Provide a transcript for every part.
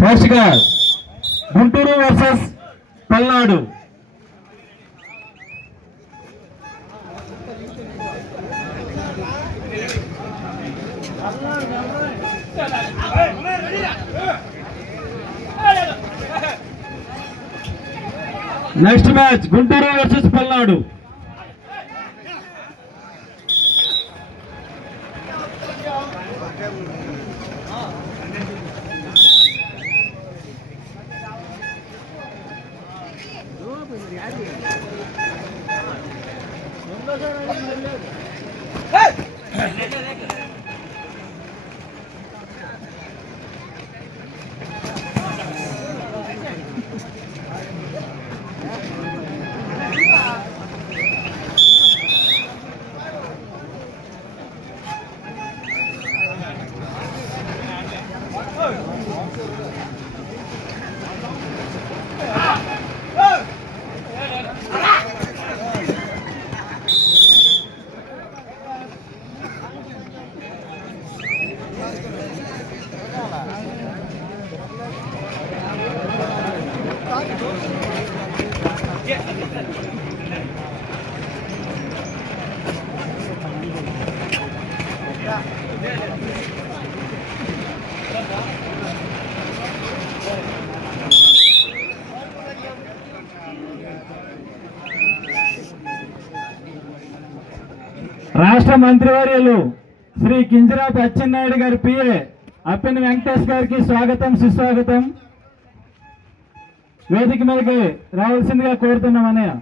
ఫస్ట్ గా Guntur versus Palnadu. Next match Guntur versus Palnadu. రాష్ట్ర మంత్రివర్యులు శ్రీ కింజరాపు అచ్చెన్నాయుడు గారి పిఏ అప్పిన వెంకటేష్ గారికి స్వాగతం సుస్వాగతం. వేదిక మీదకి రావాల్సిందిగా కోరుతున్నాం అన్నయ్య.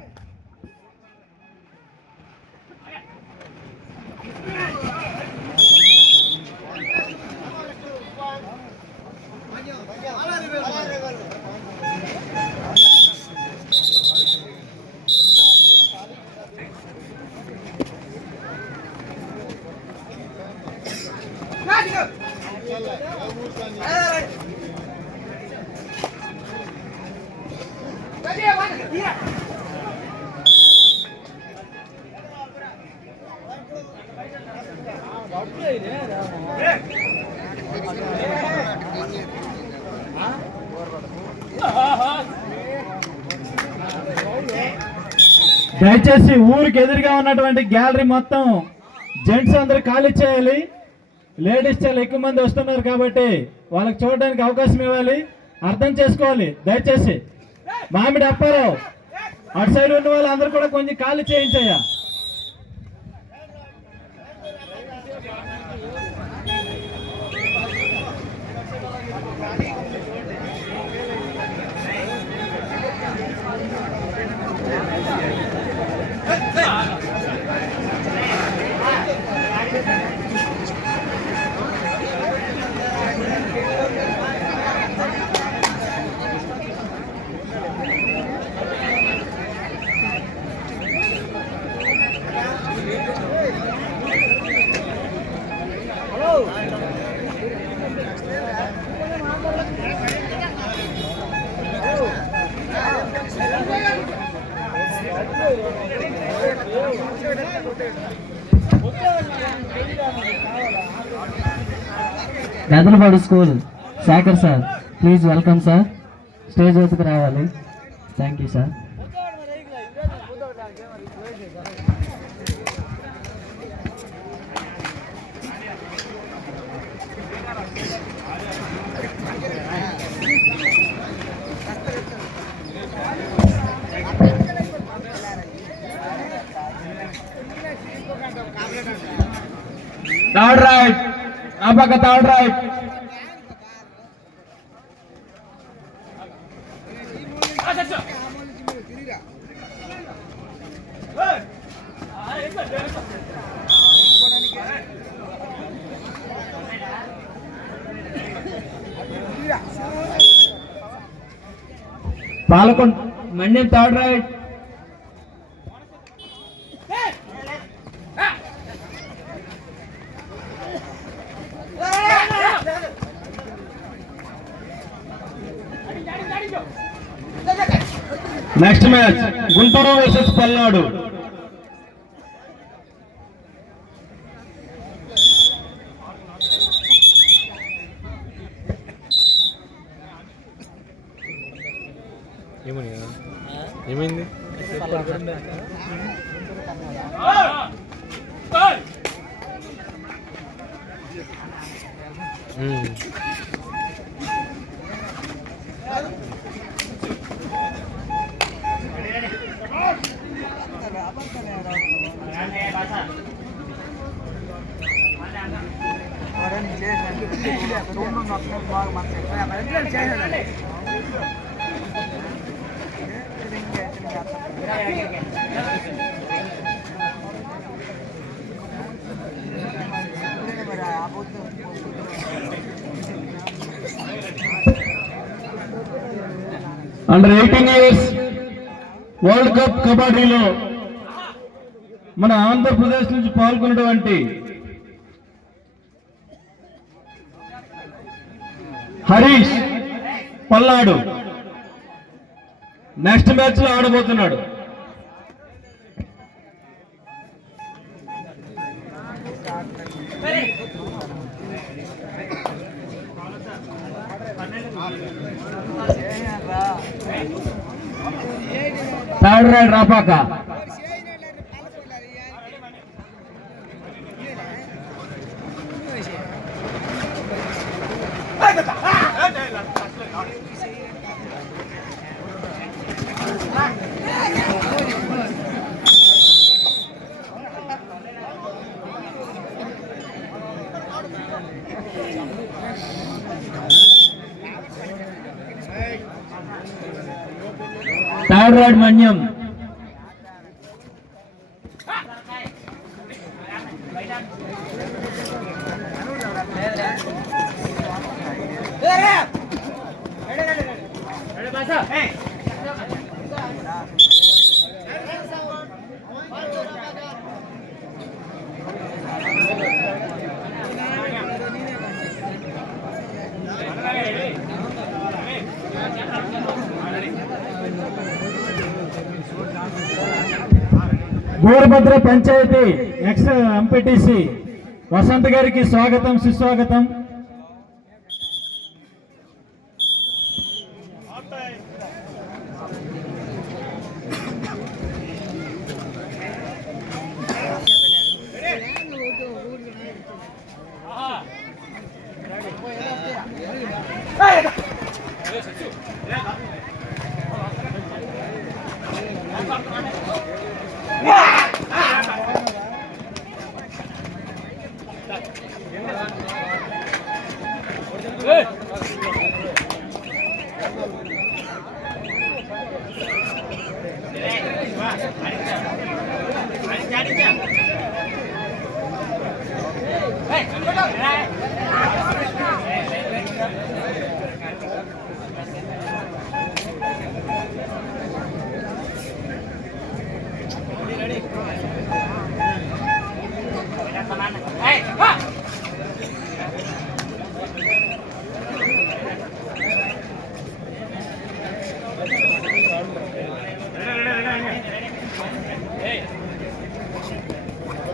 దయచేసి ఊరికి ఎదురుగా ఉన్నటువంటి గ్యాలరీ మొత్తం జెంట్స్ అందరూ ఖాళీ చేయాలి. లేడీస్ చాలా ఎక్కువ మంది వస్తున్నారు కాబట్టి వాళ్ళకి చూడడానికి అవకాశం ఇవ్వాలి. అర్థం చేసుకోవాలి దయచేసి. మామిడి అప్పారావు అటు సైడ్ ఉన్న వాళ్ళు అందరూ కూడా కొంచెం ఖాళీ చేయించయ్యా. Gadalapadu school Shekhar sir, please welcome sir. Stage వద్దకు రావాలి. Thank you sir. Third right, ఆ పక్క third right. Palakonda Mandyam third right. Next match Guntur versus Palnadu. ఏమైంది? అండర్ 18 ఇయర్స్ వరల్డ్ కప్ కబడ్డీలో మన ఆంధ్రప్రదేశ్ నుంచి పాల్గొన్నటువంటి హరీష్ పల్నాడు నెక్స్ట్ మ్యాచ్ లో ఆడబోతున్నాడు. Third raid Rapaka. Third raid Manyam. Gorabhadra panchayat ex MPTC Vasanth గారికి స్వాగతం, సుస్వాగతం.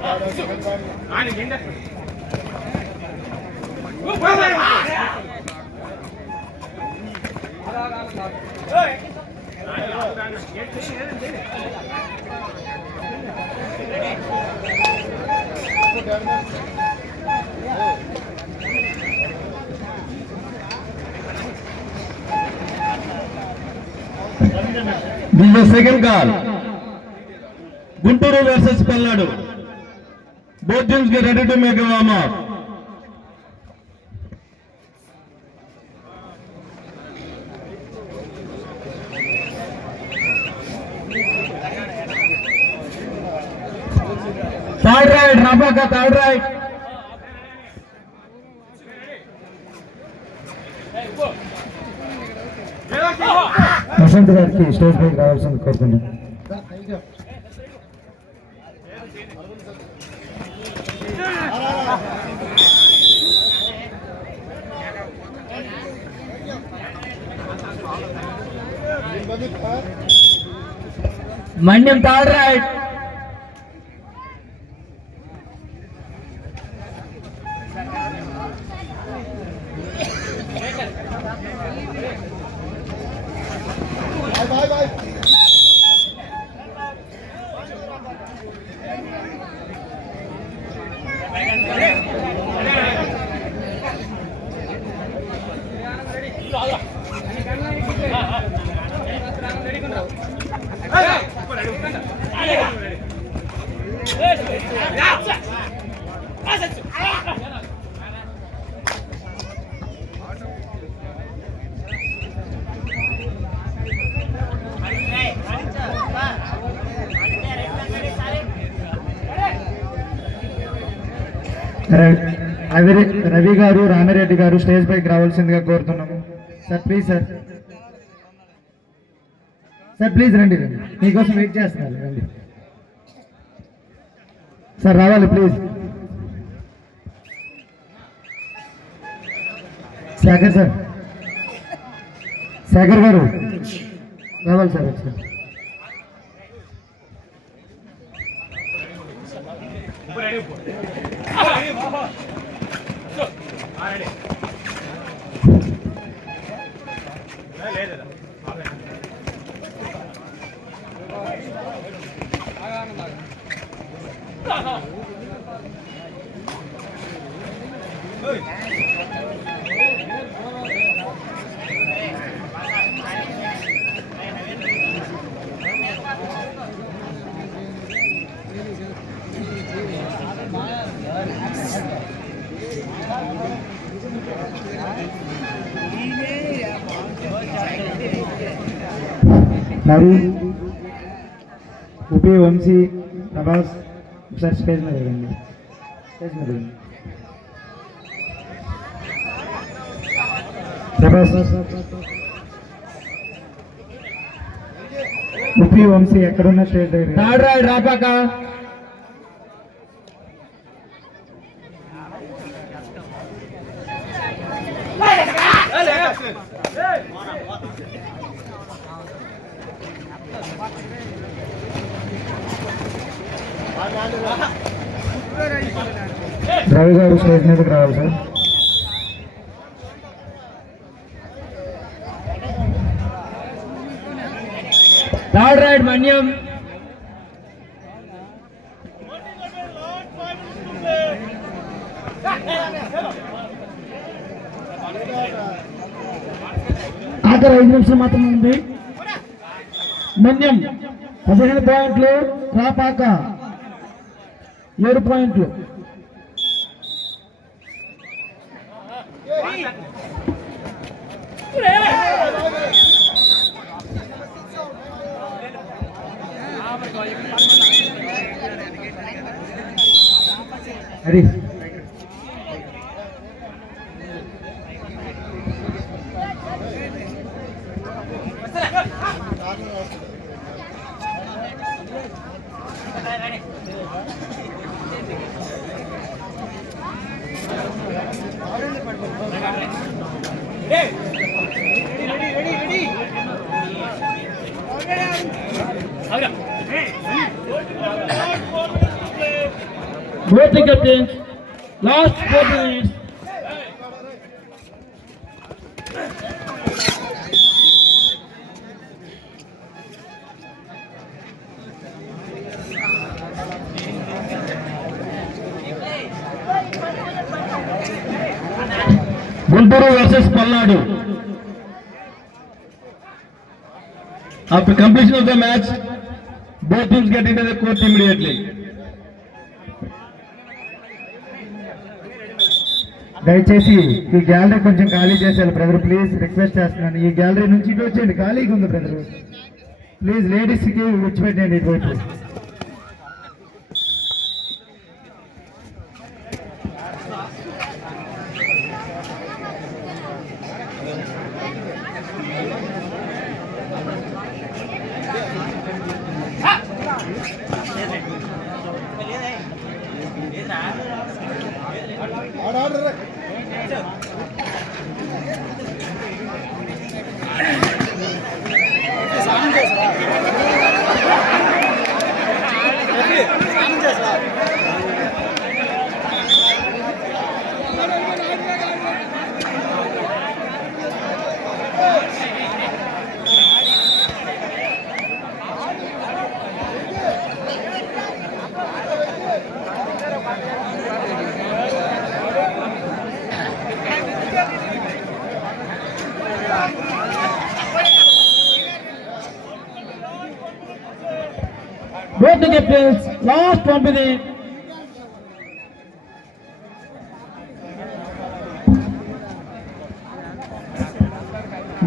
This is the second call. Gunturu versus Palladu. Both teams get ready to make a warm up. Third right, Rabaka, third right. Vasant గారికి స్టేజ్ పైకి రావాల్సింది కోరుతున్నాను. మన్యం థర్డ్ రైట్. రవి గారు, రామిరెడ్డి గారు స్టేజ్ పైకి రావాల్సిందిగా కోరుతున్నాము. Sir please sir, sir please రండి రండి, మీకోసం వెయిట్ చేస్తున్నారు, రండి సార్, రావాలి ప్లీజ్. శేఖర్ సార్, శేఖర్ గారు రావాలి సార్ ఒకసారి. మరి ఉపి వంశీ ప్రభాస్ ఒకసారి స్టేజ్ మీద రండి, స్టేజ్ మీద రండి. ప్రభాస్, ఉపి వంశీ ఎక్కడున్న స్టేజ్ దగ్గర. Third raid Rapaka. రవి గారు స్టేజ్ మీదకి రావాలి సార్. థర్డ్ రైడ్ మన్యం. ఆఖరి 5 నిమిషాలు మాత్రం ఉంది. మన్యం 15 పాయింట్లు, రాపాక 7 పాయింట్లు. Hari Both the captains, last 4 minutes. Guntur versus Palnadu. After completion of the match, both teams get into the court immediately. దయచేసి ఈ గ్యాలరీ కొంచెం ఖాళీ చేసేయాలి బ్రదర్, ప్లీజ్ రిక్వెస్ట్ చేస్తున్నాను. ఈ గ్యాలరీ నుంచి ఇటు వచ్చేయండి, ఖాళీగా ఉంది బ్రదర్. ప్లీజ్ లేడీస్కి విడిచిపెట్టండి ఇటువైపు. Both the captains, last 1 minute.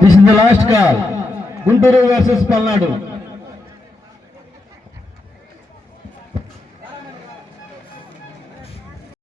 This is the last call. Guntur versus Palnadu.